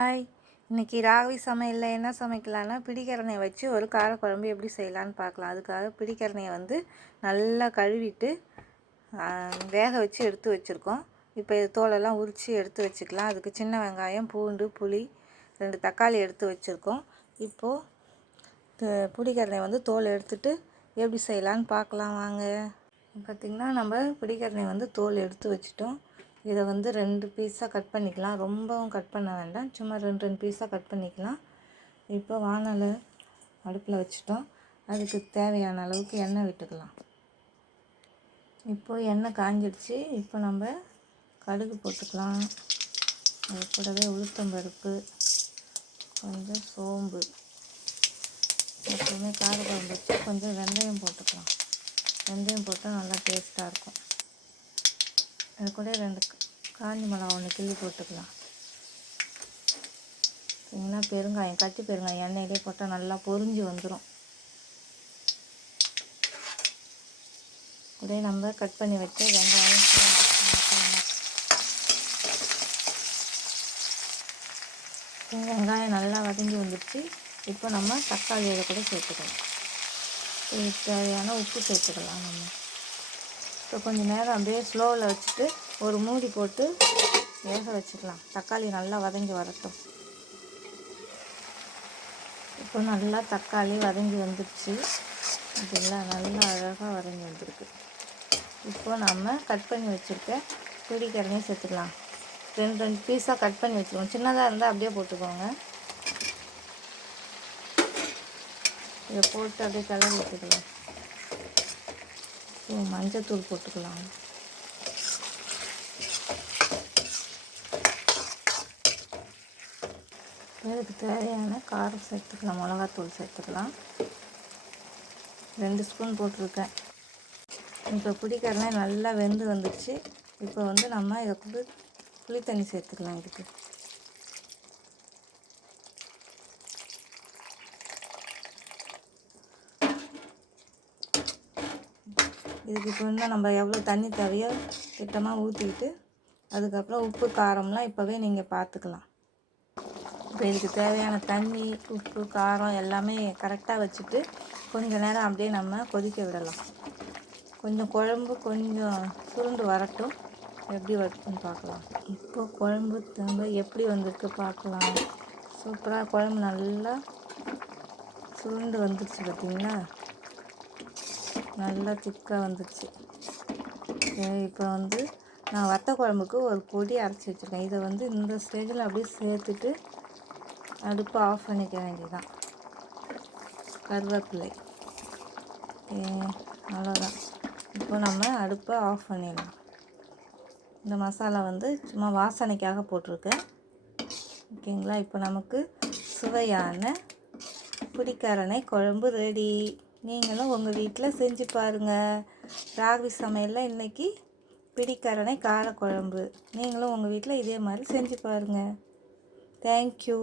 Hi இன்னைக்கு ராகவி சமையலில் என்ன சமைக்கலான்னா பிடிக்கரணையை வச்சு ஒரு காரக்குழம்பு எப்படி செய்யலான்னு பார்க்கலாம். அதுக்காக பிடிக்கரணையை வந்து நல்லா கழுவிட்டு வேக வச்சு எடுத்து வச்சுருக்கோம். இப்போ இது தோலெல்லாம் உரித்து எடுத்து வச்சுக்கலாம். அதுக்கு சின்ன வெங்காயம் பூண்டு புளி ரெண்டு தக்காளி எடுத்து வச்சுருக்கோம். இப்போது பிடிக்கரணையை வந்து தோல் எடுத்துட்டு எப்படி செய்யலான்னு பார்க்கலாம் வாங்க. பார்த்திங்கன்னா நம்ம பிடிக்கரணையை வந்து தோல் எடுத்து வச்சிட்டோம். இதை வந்து ரெண்டு பீஸாக கட் பண்ணிக்கலாம். ரொம்பவும் கட் பண்ண வேண்டாம். சும்மா ரெண்டு ரெண்டு பீஸாக கட் பண்ணிக்கலாம். இப்போ வானலை அடுப்பில் வச்சுட்டோம். அதுக்கு தேவையான அளவுக்கு எண்ணெய் விட்டுக்கலாம். இப்போது எண்ணெய் காஞ்சிடுச்சு. இப்போ நம்ம கடுகு போட்டுக்கலாம். அது கூடவே உளுத்தம்பருப்பு கொஞ்சம் சோம்பு எப்பவுமே காரக்குழம்பு வச்சு கொஞ்சம் வெந்தயம் போட்டுக்கலாம். வெந்தயம் போட்டால் நல்லா டேஸ்ட்டாக இருக்கும். அது கூட ரெண்டு காஞ்சி மிளகா ஒன்று கிள்ளி போட்டுக்கலாம். சரிங்களா? பெருங்காயம் கட்டி பெருங்காயம் எண்ணெயிலே போட்டால் நல்லா பொரிஞ்சு வந்துடும் இதே நம்ம கட் பண்ணி வச்சு வெங்காயம் வெங்காயம் நல்லா வதங்கி வந்துடுச்சு இப்போ நம்ம தக்காளி இதை கூட சேர்த்துக்கலாம். தேவையான உப்பு சேர்த்துக்கலாம் நம்ம. இப்போ கொஞ்ச நேரம் அப்படியே ஸ்லோவில் வச்சுட்டு ஒரு மூடி போட்டு வேக வச்சுக்கலாம் தக்காளி நல்லா வதங்கி வரட்டும். இப்போ நல்லா தக்காளி வதங்கி வந்துடுச்சு. பார்த்தீங்களா? நல்லா அழகாக வதங்கி வந்திருக்கு. இப்போ நம்ம கட் பண்ணி வச்சுருக்க பிடிக்கரணையும் சேர்த்துக்கலாம். ரெண்டு ரெண்டு பீஸாக கட் பண்ணி வச்சுருவோம். சின்னதாக இருந்தால் அப்படியே போட்டுக்கோங்க. இதை போட்டு அப்படியே கிளறி விட்டுக்கலாம். மஞ்சத்தூள் போட்டுக்கலாம். அதுக்கு தேவையான காரம் சேர்த்துக்கலாம் மிளகாத்தூள் சேர்த்துக்கலாம். ரெண்டு ஸ்பூன் போட்டிருக்கேன். இப்போ பிடிக்கிறதுனா நல்லா வெந்து வந்துடுச்சு இப்போ வந்து நம்ம இதை கூட புளி தண்ணி சேர்த்துக்கலாம் இதுக்கு. இதுக்கு இப்போ இன்னும் நம்ம எவ்வளோ தண்ணி தேவையோ திட்டமாக ஊற்றிக்கிட்டு அதுக்கப்புறம் உப்பு காரம்லாம் இப்போவே நீங்கள் பார்த்துக்கலாம் இப்போ இதுக்கு தேவையான தண்ணி உப்பு காரம் எல்லாமே கரெக்டாக வச்சுட்டு கொஞ்ச நேரம் அப்படியே நம்ம கொதிக்க விடலாம். கொஞ்சம் குழம்பு கொஞ்சம் சுருண்டு வரட்டும். எப்படி வருதுன்னு பார்க்கலாம். இப்போ குழம்பு திரும்ப எப்படி வந்திருக்கு பார்க்கலாம். சூப்பராக குழம்பு நல்லா சுருண்டு வந்துருச்சு பார்த்தீங்களா? நல்லா திக்காக வந்துச்சு. சரி இப்போ வந்து நான் வத்த குழம்புக்கு ஒரு பொடி அரைச்சி வச்சுருக்கேன். இதை வந்து இந்த ஸ்டேஜில் அப்படியே சேர்த்துட்டு அடுப்பை ஆஃப் பண்ணிக்க வேண்டியதுதான். கருவேப்பிலை. அவ்வளோதான் இப்போ நம்ம அடுப்பை ஆஃப் பண்ணிடலாம். இந்த மசாலா வந்து சும்மா வாசனைக்காக போட்டிருக்கேன். ஓகேங்களா? இப்போ நமக்கு சுவையான குடிக்காரனை குழம்பு ரெடி நீங்களும் உங்கள் வீட்டில் செஞ்சு பாருங்கள் ராகவி சமையலில் இன்றைக்கி பிடிக்கரணை காரக்குழம்பு. நீங்களும் உங்கள் வீட்டில் இதே மாதிரி செஞ்சு பாருங்கள் தேங்க்யூ